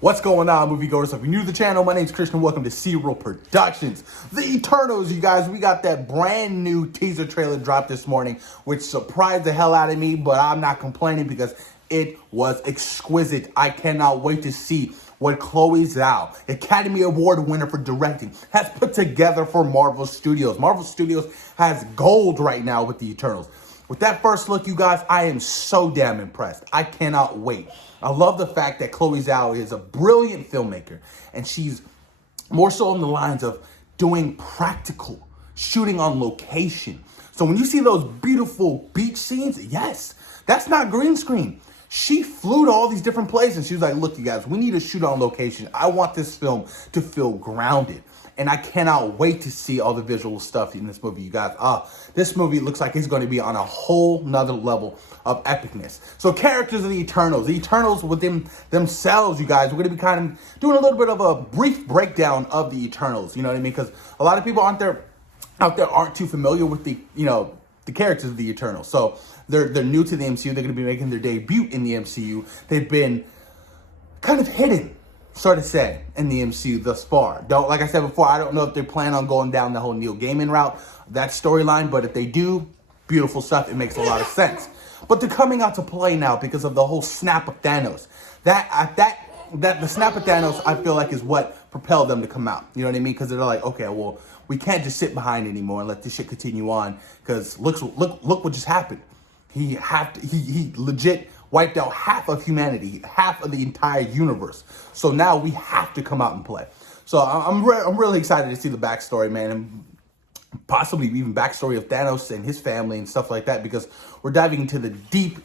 What's going on, moviegoers? If you're new to the channel, my name's Christian. Welcome to Serial Productions. The Eternals, you guys. We got that brand new teaser trailer dropped this morning, which surprised the hell out of me, but I'm not complaining because it was exquisite. I cannot wait to see what Chloe Zhao, Academy Award winner for directing, has put together for Marvel Studios. Marvel Studios has gold right now with the Eternals. With that first look, you guys, I am so damn impressed. I cannot wait. I love the fact that Chloe Zhao is a brilliant filmmaker, and she's more so on the lines of doing practical, shooting on location. So when you see those beautiful beach scenes, yes, that's not green screen. She flew to all these different places. She was like, look, you guys, we need to shoot on location. I want this film to feel grounded. And I cannot wait to see all the visual stuff in this movie, you guys. This movie looks like it's going to be on a whole nother level of epicness. So characters of the Eternals within themselves, you guys, we're going to be kind of doing a little bit of a brief breakdown of the Eternals. You know what I mean? Because a lot of people out there aren't too familiar with the characters of the Eternals. So they're new to the MCU. They're going to be making their debut in the MCU. They've been kind of hidden, sort of say, in the MCU thus far. Like I said before, I don't know if they plan on going down the whole Neil Gaiman route, that storyline, but if they do, beautiful stuff. It makes a lot of sense. But they're coming out to play now because of the whole snap of Thanos. The snap of Thanos, I feel like, is what propelled them to come out. You know what I mean? Because they're like, okay, well, we can't just sit behind anymore and let this shit continue on. Because look what just happened. He legit wiped out half of humanity, half of the entire universe. So now we have to come out and play. So I'm really excited to see the backstory, man, and possibly even backstory of Thanos and his family and stuff like that, because we're diving into the deep,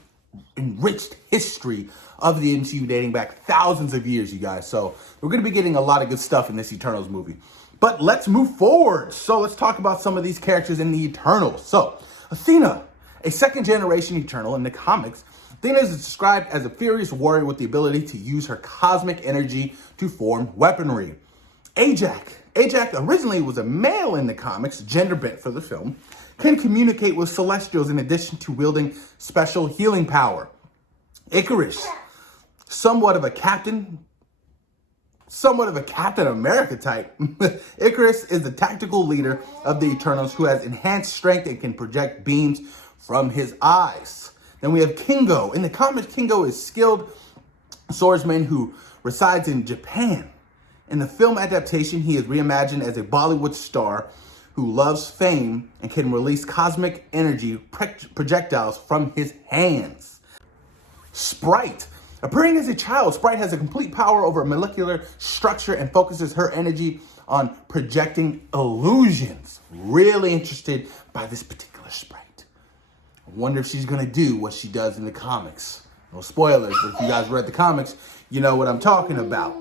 enriched history of the MCU dating back thousands of years, you guys. So we're going to be getting a lot of good stuff in this Eternals movie. But let's move forward. So let's talk about some of these characters in the Eternals. So Athena, a second-generation Eternal in the comics, Athena is described as a furious warrior with the ability to use her cosmic energy to form weaponry. Ajak originally was a male in the comics, gender bent for the film, can communicate with Celestials in addition to wielding special healing power. Icarus, somewhat of a Captain America type. Icarus is the tactical leader of the Eternals who has enhanced strength and can project beams from his eyes. Then we have Kingo. In the comics, Kingo is a skilled swordsman who resides in Japan. In the film adaptation, he is reimagined as a Bollywood star who loves fame and can release cosmic energy projectiles from his hands. Sprite. Appearing as a child, Sprite has a complete power over molecular structure and focuses her energy on projecting illusions. Really interested by this particular Sprite. I wonder if she's going to do what she does in the comics. No spoilers, but if you guys read the comics, you know what I'm talking about.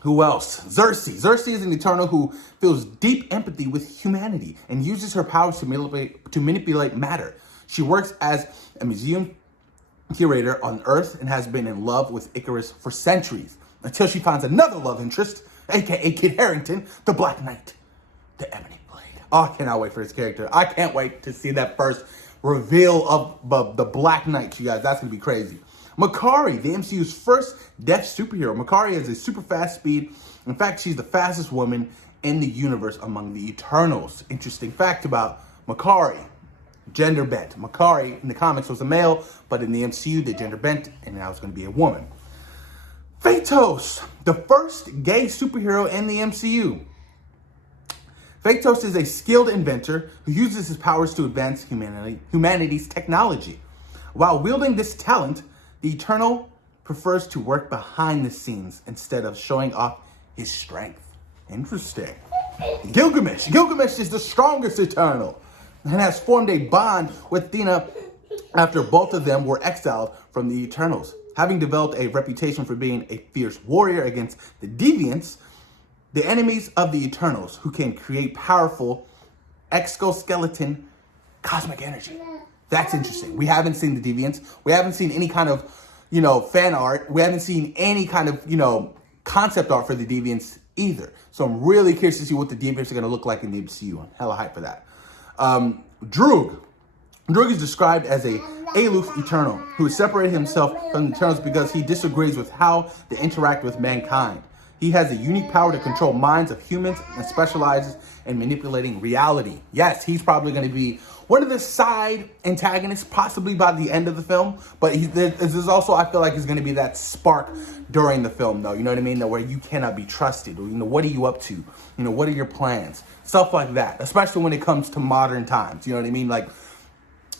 Who else? Xerxes. Xerxes is an Eternal who feels deep empathy with humanity and uses her powers to manipulate matter. She works as a museum curator on Earth and has been in love with Icarus for centuries until she finds another love interest, aka Kit Harington, the Black Knight, the Ebony Blade. Oh, I cannot wait for this character. I can't wait to see that first reveal of the Black Knight, you guys. That's going to be crazy. Makkari, the MCU's first deaf superhero. Makkari has a super fast speed. In fact, she's the fastest woman in the universe among the Eternals. Interesting fact about Makkari. Gender bent. Makkari in the comics was a male, but in the MCU, they gender bent, and now it's going to be a woman. Phaetos, the first gay superhero in the MCU. Phaetos is a skilled inventor who uses his powers to advance humanity's technology. While wielding this talent, the Eternal prefers to work behind the scenes instead of showing off his strength. Interesting. Gilgamesh. Gilgamesh is the strongest Eternal and has formed a bond with Athena after both of them were exiled from the Eternals. Having developed a reputation for being a fierce warrior against the Deviants, the enemies of the Eternals, who can create powerful exoskeleton cosmic energy. That's interesting. We haven't seen the Deviants. We haven't seen any kind of, fan art. We haven't seen any kind of, concept art for the Deviants either. So I'm really curious to see what the Deviants are going to look like in the MCU. I'm hella hyped for that. Droog. Droog is described as a aloof Eternal, who has separated himself from the Eternals because he disagrees with how they interact with mankind. He has a unique power to control minds of humans and specializes in manipulating reality. Yes, he's probably going to be one of the side antagonists, possibly by the end of the film. But there's also, I feel like, is going to be that spark during the film, though. You know what I mean? Where you cannot be trusted. Or, what are you up to? What are your plans? Stuff like that. Especially when it comes to modern times. You know what I mean? Like,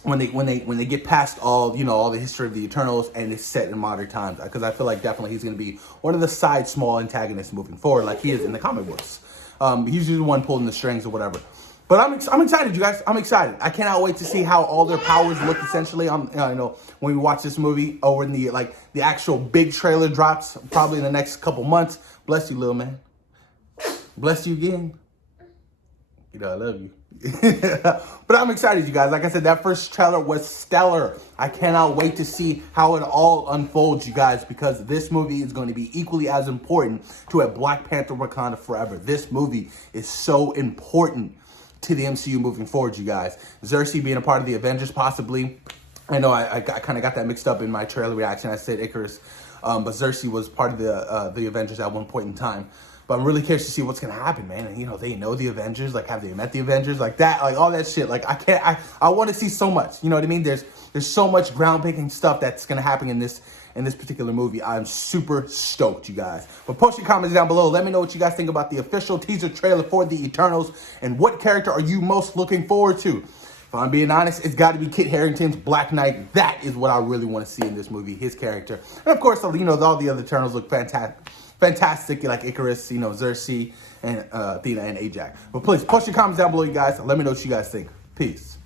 when they get past all the history of the Eternals and it's set in modern times, because I feel like definitely he's going to be one of the side small antagonists moving forward, like he is in the comic books. He's usually the one pulling the strings or whatever. But I'm excited, you guys. I'm excited. I cannot wait to see how all their powers look. Essentially, when we watch this movie, when the actual big trailer drops, probably in the next couple months. Bless you, little man. Bless you again. I love you. But I'm excited, you guys. Like I said, that first trailer was stellar. I cannot wait to see how it all unfolds, you guys, because this movie is going to be equally as important to a Black Panther Wakanda Forever. This movie is so important to the MCU moving forward, you guys. Cersei being a part of the Avengers, possibly. I know I kind of got that mixed up in my trailer reaction. I said Icarus, but Cersei was part of the Avengers at one point in time. But I'm really curious to see what's going to happen, man. And, they know the Avengers. Like, have they met the Avengers? Like that, like all that shit. Like, I want to see so much. You know what I mean? There's so much groundbreaking stuff that's going to happen in this particular movie. I'm super stoked, you guys. But post your comments down below. Let me know what you guys think about the official teaser trailer for the Eternals. And what character are you most looking forward to? If I'm being honest, it's got to be Kit Harington's Black Knight. That is what I really want to see in this movie, his character. And, of course, all the other Eternals look fantastic, like Icarus, Cersei, and Athena and Ajax. But please, post your comments down below, you guys. Let me know what you guys think. Peace.